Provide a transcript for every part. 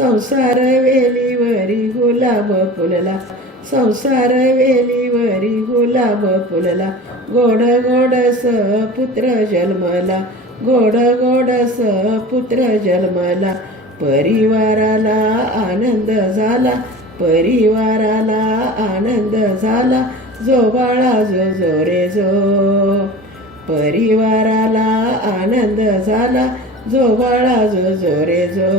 संसार वेलीवरी गुलाब फुलला, संसार वेलीवरी गुलाब फुलला, गोड गोडस पुत्र जन्मला, गोड गोडस पुत्र जन्मला. परिवाराला आनंद झाला, परिवाराला आनंद झाला, जो बाळा जो जो रे जो. परिवाराला आनंद झाला, जो बाळा जो जो रे जो.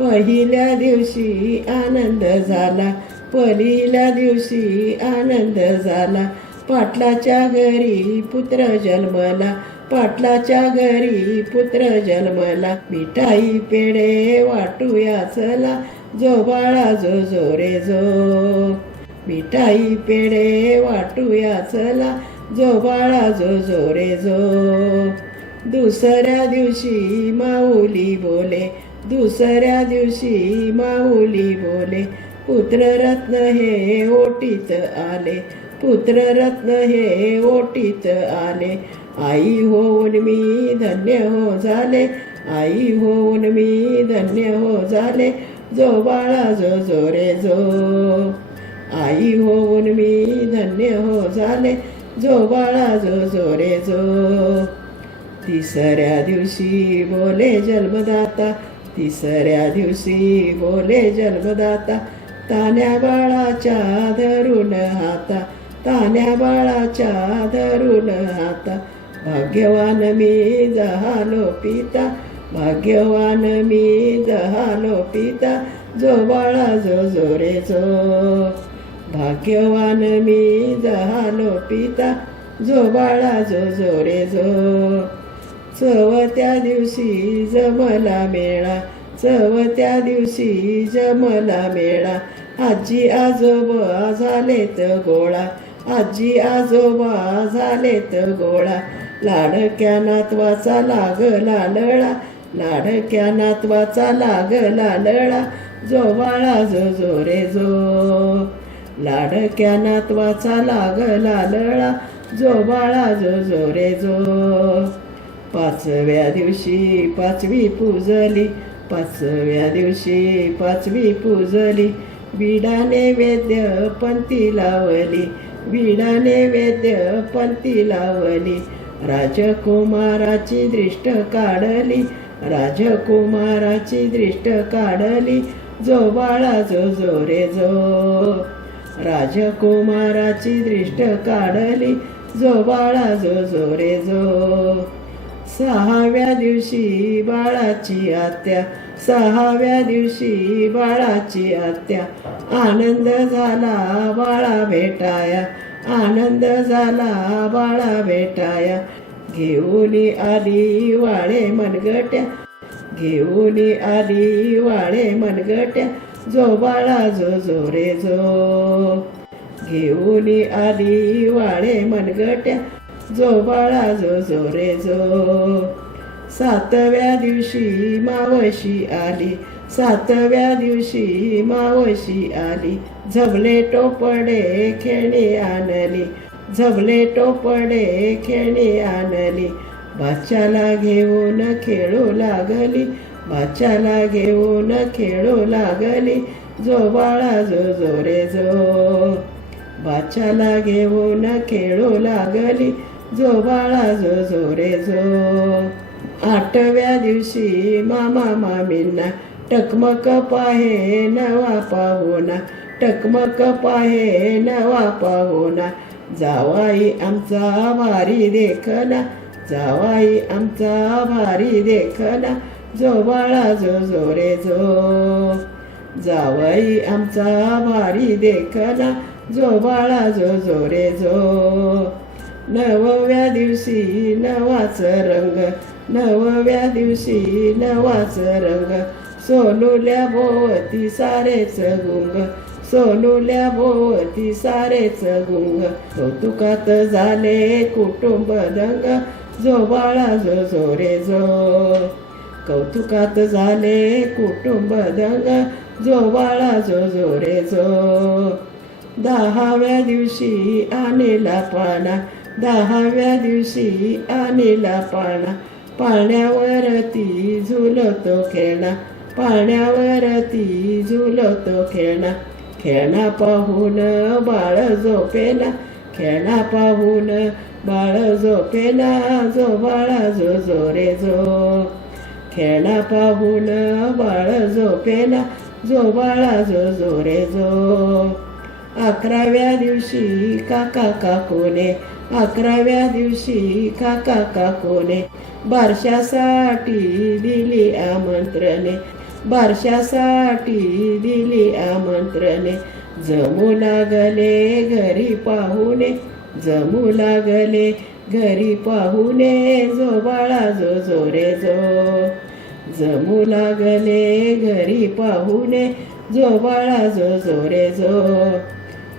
पहिल्या दिवशी आनंद झाला, पहिल्या दिवशी आनंद झाला, पाटलाच्या घरी पुत्र जन्मला, पाटलाच्या घरी पुत्र जन्मला. मिठाई पेढे वाटूया चला, जो बाळा जो जो रे जो. मिठाई पेढे वाटूया चला, जो बाळा जो जो रे जो. दुसऱ्या दिवशी माऊली बोले, दुसऱ्या दिवशी माऊली बोले, पुत्ररत्न हे ओटीत आले, पुत्ररत्न हे ओटीत आले. आई होऊन मी धन्य हो झाले, आई होऊन मी धन्य हो झाले, जो बाळा जो जो रे जो. आई होऊन मी धन्य हो झाले, जो बाळा जो जो रे जो. तिसऱ्या दिवशी बोले जन्मदाता, तिसऱ्या दिवशी बोले जन्मदाता, तान्या बाळाच्या धरून हाता, तान्या बाळाच्या धरून हाता. भाग्यवान मी झालो पिता, भाग्यवान मी झालो पिता, जो बाळा जो जो रे जो. भाग्यवान मी झालो पिता, जो बाळा जो जो रे जो. चवथ्या दिवशी जमला मेळा, चवथ्या दिवशी जमला मेळा, आजी आजोबा झालेत गोळा, आजी आजोबा झालेत गोळा. लाडक्या नातवाचा लागला लळा, लाडक्या नातवाचा लागला लळा, जो बाळा जो जो रे जो. लाडक्या नातवाचा लागला लळा, जो बाळा जो जो रे जो. पाचव्या दिवशी पाचवी पूजली, पाचव्या दिवशी पाचवी पूजली, बिडाने वेद्य पंथी लावली, बिडाने वेद्य पंथी लावली. राजकुमाराची दृष्ट काढली, राजकुमाराची दृष्ट काढली, जो बाळा जो जो रे जो. राजकुमाराची दृष्ट काढली, जो बाळा जो जो रे जो. सहाव्या दिवशी बाळाची आत्या, सहाव्या दिवशी बाळाची आत्या, आनंद झाला बाळा भेटाया, आनंद झाला बाळा भेटाया. घेऊन आली वाळे मनगट्या, घेऊन आली वाळे मनगट्या, जो बाळा जो जो रे जो. घेऊन आली वाळे मनगट्या, जो बाळा जो जो रे जो. सातव्या दिवशी मावशी आली, सातव्या दिवशी मावशी आली, झबले टोपडे खेळणी आणली, झबले टोपडे खेळणी आणली. बाच्याला घेऊन खेळू लागली, बाच्याला घेऊन खेळू लागली, जो बाळा जो जो रे जो. बाच्याला घेऊन खेळू लागली, जो बाळा जो जो रे जो. आठव्या दिवशी मामा मामींना टकमक पाहे नवा पाहुणा, टकमक पाहे नवा पाहुणा. जावाई आमचा भारी देखना, जावाई आमचा भारी देखना, जो बाळा जो जो रे जो. जावाई आमचा भारी देखना, जो बाळा जो जो रे जो. नवव्या दिवशी नवाच रंग, नवव्या दिवशी नवाच रंग, सोनुल्या भोवती सारेच गुंग, सोनुल्या भोवती सारेच गुंग. कौतुकात झाले कुटुंब दंग, जो बाळा जो जो रे जो. कौतुकात झाले कुटुंब दंग, जो बाळा जो जो रे जो. दहाव्या दिवशी आणला पाना, दहाव्या दिवशी आणला पाना, पाण्यावरती झुलतो खेळणा, पाण्यावरती झुलतो खेळणा, खेळणा पाहून बाळ झोपेना, खेळणा पाहून बाळ झोपेना, जो बाळा जो जो रे जो. खेळणा पाहून बाळ झोपेना, जो बाळा जो जो रे जो. 11व्या दिवशी काका काकोने, 11व्या दिवशी काका काकोने बारशासाठी दिली आमंत्रणे, बारशासाठी दिली आमंत्रणे. जमू लागले घरी पाहुणे, जमू लागले घरी पाहुणे, जो बाळा जो जो रे जो. जमू लागले घरी पाहुणे, जो बाळा जो जो रे जो.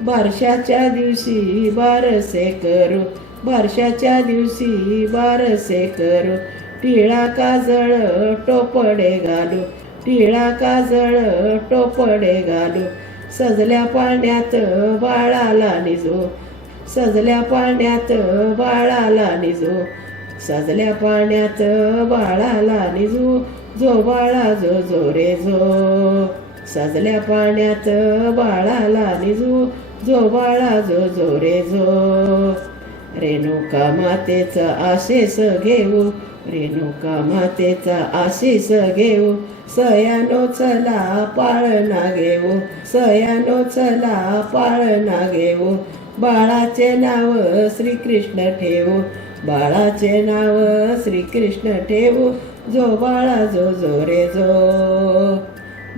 बारशाच्या दिवशी बारसे करू, बारशाच्या दिवशी बारसे करू. टिळा काजळ टोपडे घालू, टिळा काजळ टोपडे घालू. सजल्या पाण्यात बाळाला निजू, सजल्या पाण्यात बाळाला निजू. सजल्या पाण्यात बाळाला निजू, जो बाळा जो जो रे जो. सजल्या पाण्यात बाळाला निजू, जो बाळा जो जो रे जो. रेणुका मातेचा आशीष घेऊ, रेणुका मातेचा आशीष घेऊ. सयानो चला पाळणा घेऊ, सयानो चला पाळणा घेऊ. बाळाचे नाव श्रीकृष्ण ठेवू, बाळाचे नाव श्रीकृष्ण ठेवू, जो बाळा जो जो रे जो.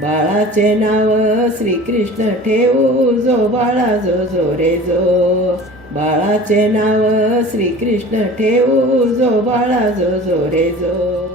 बाळाचे नाव श्रीकृष्ण ठेवू, जो बाळा जो जो रे जो. बाळाचे नाव श्रीकृष्ण ठेवू, जो बाळा जो जो रे जो.